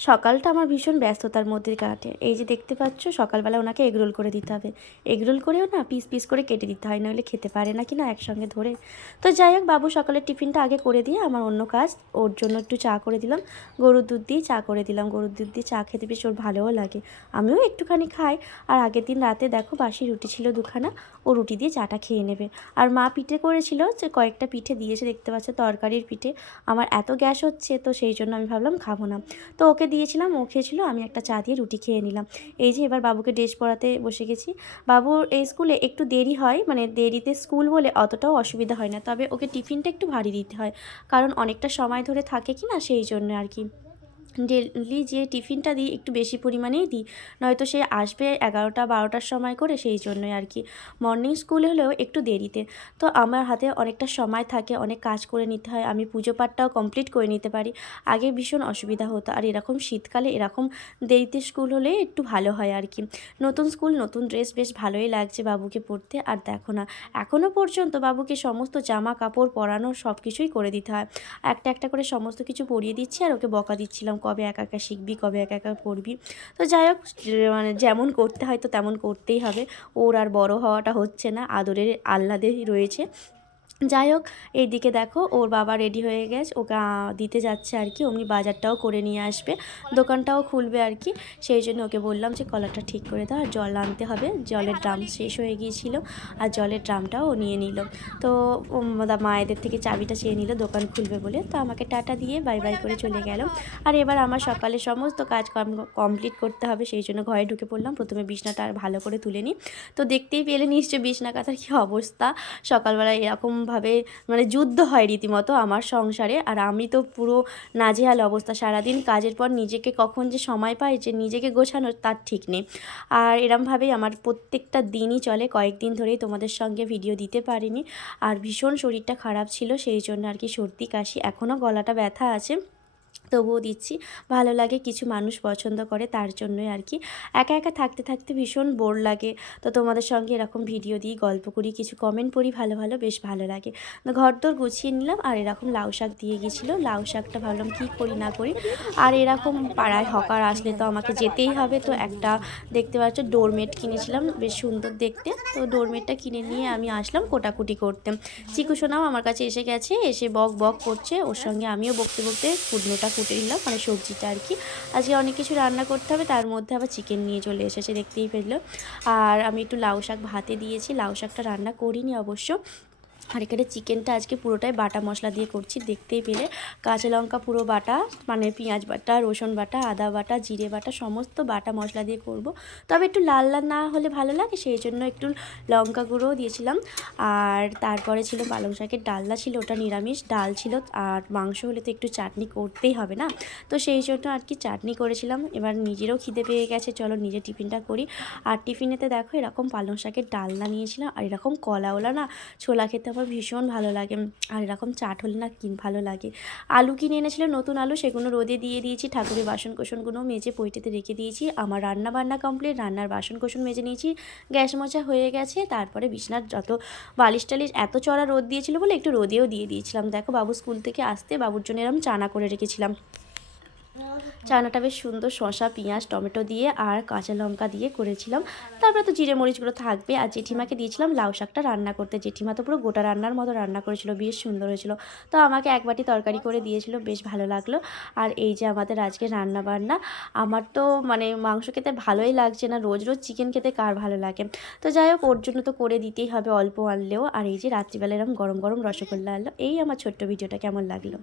সকালটা আমার ভীষণ ব্যস্ততার মধ্যে কাটে। এই যে দেখতে পাচ্ছ, সকালবেলা ওনাকে এগরোল করে দিতে হবে। এগরোল করেও না পিস পিস করে কেটে দিতে হয়, নইলে খেতে পারে না কি না একসঙ্গে ধরে। তো যাই হোক, বাবু সকালের টিফিনটা আগে করে দিয়ে আমার অন্য কাজ, ওর জন্য একটু চা করে দিলাম। গরুর দুধ দিয়ে চা করে দিলাম। গরুর দুধ দিয়ে চা খেতে বেশ ওর ভালোও লাগে। আমিও একটুখানি খাই। আর আগের দিন রাতে দেখো বাসি রুটি ছিল দুখানা, ও রুটি দিয়ে চাটা খেয়ে নেবে। আর মা পিঠে করেছিল যে কয়েকটা পিঠে দিয়েছে, দেখতে পাচ্ছ তরকারির পিঠে। আমার এত গ্যাস হচ্ছে, তো সেই জন্য আমি ভাবলাম খাব না। তো ওকে দিয়েছিলাম, ও খেয়েছিল, আমি একটা চা দিয়ে রুটি খেয়ে নিলাম। এই যে এবার বাবুকে ড্রেস পরাতে বসে গেছি। বাবুর এই স্কুলে একটু দেরি হয় মানে দেরিতে স্কুল বলে অতটাও অসুবিধা হয় না। তবে ওকে টিফিনটা একটু ভারী দিতে হয়, কারণ অনেকটা সময় ধরে থাকে কি না সেই জন্য আর কি। ডেলি যে টিফিনটা দিই একটু বেশি পরিমাণেই দিই। নয়তো সে আসবে এগারোটা, বারোটার সময় করে সেই জন্যই আর কি। মর্নিং স্কুল হলেও একটু দেরিতে। তো আমার হাতে অনেকটা সময় থাকে, অনেক কাজ করে নিতে হয়, আমি পুজো পাঠটাও কমপ্লিট করে নিতে পারি। আগে ভীষণ অসুবিধা হতো, আর এরকম শীতকালে এরকম দেরিতে স্কুল হলে একটু ভালো হয় আর কি। নতুন স্কুল নতুন ড্রেস বেশ ভালোই লাগছে বাবুকে পরতে আর দেখো না এখনও পর্যন্ত বাবুকে সমস্ত জামা কাপড় পরানো সব কিছুই করে দিতে হয়। একটা একটা করে সমস্ত কিছু পরিয়ে দিচ্ছি আর ওকে বকা দিচ্ছিলাম কবে একা একা শিখবি, কবে একা একা করবি তো যাই হোক মানে যেমন করতে হয় তো তেমন করতেই হবে। ওর আর বড় হওয়াটা হচ্ছে না। আদরের আহ্লাদেই রয়েছে। যাই হোক, এইদিকে দেখো, ওর বাবা রেডি হয়ে গেছে। ওকে দিতে যাচ্ছে আর কি। অমনি বাজারটাও করে নিয়ে আসবে। দোকানটাও খুলবে আর কি। সেই জন্য ওকে বললাম যে, কলারটা ঠিক করে দাও, আর জল আনতে হবে। জলের ড্রাম শেষ হয়ে গিয়েছিল, আর জলের ড্রামটাও ও নিয়ে নিল। তো মায়েদের থেকে চাবিটা চেয়ে নিল, দোকান খুলবে বলে। তো আমাকে টাটা দিয়ে বাই বাই করে চলে গেল। আর এবার আমার সকালে সমস্ত কাজ কমপ্লিট করতে হবে, সেই জন্য ঘরে ঢুকে পড়লাম। প্রথমে বিছনাটা আর ভালো করে তুলে নিই তো দেখতেই পেলে নিশ্চয়ই বিছনা কাঁথার কী অবস্থা। সকালবেলা এরকমভাবে মানে যুদ্ধ হয় রীতিমতো আমার সংসারে। আর আমি তো পুরো নাজেহাল অবস্থা সারাদিন কাজের পর নিজেকে কখন যে সময় পাই যে নিজেকে গোছানোর তার ঠিক নেই। আর এরমভাবেই আমার প্রত্যেকটা দিনই চলে। কয়েকদিন ধরেই তোমাদের সঙ্গে ভিডিও দিতে পারিনি। আর ভীষণ শরীরটা খারাপ ছিল, সেই জন্য আর কি সর্দি, কাশি এখনও গলাটা ব্যথা আছে। তবুও দিচ্ছি। ভালো লাগে, কিছু মানুষ পছন্দ করে তার জন্যই আর কি। একা একা থাকতে থাকতে ভীষণ বোর লাগে। তো তোমাদের সঙ্গে এরকম ভিডিও দিই গল্প করি, কিছু কমেন্ট পড়ি, ভালো ভালো, বেশ ভালো লাগে। ঘর দোর গুছিয়ে নিলাম আর এরকম লাউ শাক দিয়ে গেছিল। লাউ শাকটা ভাবলাম কী করি না করি। আর এরকম পাড়ায় হকার আসলে তো আমাকে যেতেই হবে। তো একটা দেখতে পাচ্ছ ডোরমেট কিনেছিলাম, বেশ সুন্দর দেখতে। তো ডোরমেটটা কিনে নিয়ে আমি আসলাম কোটাকুটি করতে। চিকু সোনাও আমার কাছে এসে গেছে, এসে বক বক করছে। ওর সঙ্গে আমিও বকতে বকতে কুটনোটা কুটে নিলাম মানে সবজিটা আর কি। আজকে অনেক কিছু রান্না করতে হবে, তার মধ্যে আবার চিকেন নিয়ে চলে এসেছে, দেখতেই ফেলল আর আমি একটু লাউ শাক ভাতে দিয়েছি, লাউ শাকটা রান্না করিনি অবশ্য। আর এখানে চিকেনটা আজকে পুরোটাই বাটা মশলা দিয়ে করছি, দেখতেই পেলে। কাঁচা লঙ্কা পুরো বাটা মানে পেঁয়াজ বাটা, রসুন বাটা, আদা বাটা, জিরে বাটা, সমস্ত বাটা মশলা দিয়ে করব। তবে একটু লাল লাল না হলে ভালো লাগে, সেই জন্য একটু লঙ্কা গুঁড়োও দিয়েছিলাম। আর তারপরে ছিল পালং শাকের ডালনা ছিল, ওটা নিরামিষ, ডাল ছিল, আর মাংস হলে তো একটু চাটনি করতেই হবে না? তো সেই জন্য আর কি চাটনি করেছিলাম, এবার নিজেরও খিদে পেয়ে গেছে, চলো নিজে টিফিনটা করি। আর টিফিনেতে দেখো এরকম পালং শাকের ডালনা নিয়েছিলাম, আর এরকম কলাওলা না, ছোলা খেতে আমার ভীষণ ভালো লাগে। আর এরকম চাট হলে না কিন ভালো লাগে। আলু কিনে এনেছিল নতুন আলু, সেগুলো রোদে দিয়ে দিয়েছি, ঠাকুরের বাসন কোসনগুলো মেজে পইটেতে রেখে দিয়েছি। আমার রান্না বান্না কমপ্লিট রান্নার বাসন কোসন মেজে নিয়েছি। গ্যাস মোচা হয়ে গেছে, তারপরে বিছনার যত বালিশ টালিশ, এত চড়া রোদ দিয়েছিল বলে একটু রোদেও দিয়ে দিয়েছিলাম। দেখো বাবু স্কুল থেকে আসতে বাবুর জন্য এরকম চানা করে রেখেছিলাম। চানাটা বেশ সুন্দর শসা, পেঁয়াজ, টমেটো দিয়ে আর কাঁচা লঙ্কা দিয়ে করেছিলাম। তারপরে তো জিরে মরিচগুলো থাকবে। আর জেঠিমাকে দিয়েছিলাম লাউ শাকটা রান্না করতে। জেঠিমা তো পুরো গোটা রান্নার মতো রান্না করেছিল, বেশ সুন্দর হয়েছিল। তো আমাকে এক বাটি তরকারি করে দিয়েছিল, বেশ ভালো লাগল। আর এই যে আমাদের আজকে রান্না বান্না, আমার তো মানে মাংস খেতে ভালোই লাগছে না। রোজ রোজ চিকেন খেতে কার ভালো লাগে? তো যাই হোক, ওর জন্য তো করে দিতেই হবে অল্প আনলেও। আর এই যে রাত্রিবেলা এরকম গরম গরম রসগোল্লা আনলো, এই আমার ছোট্ট ভিডিওটা কেমন লাগল?